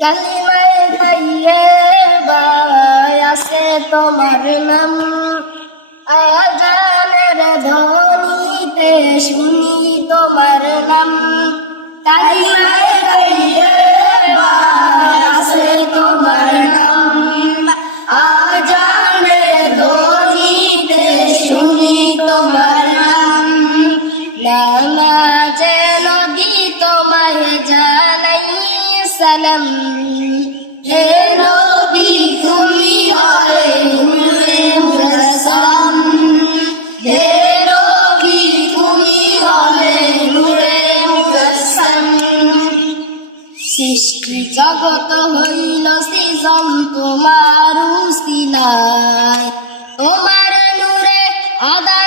কালিমায়ে তাইয়্যিবায় আছে তোমার নাম, আযানের ধ্বনিতে শুনি তোমার নাম। কালিমায়ে তাইয়্যিবায় আছে তোমার নাম, আযানের ধ্বনিতে শুনি তোমার নাম। নামাজে নবী তোমায় জানাই সালাম, হে নবী তুমি হয় নূরে মুজাসসাম, হে নবী তুমি হয় নূরে মুজাসসাম। সৃষ্টি জগৎ হইল সৃজন তোমার উসিলায়, তোমার নূরে আদা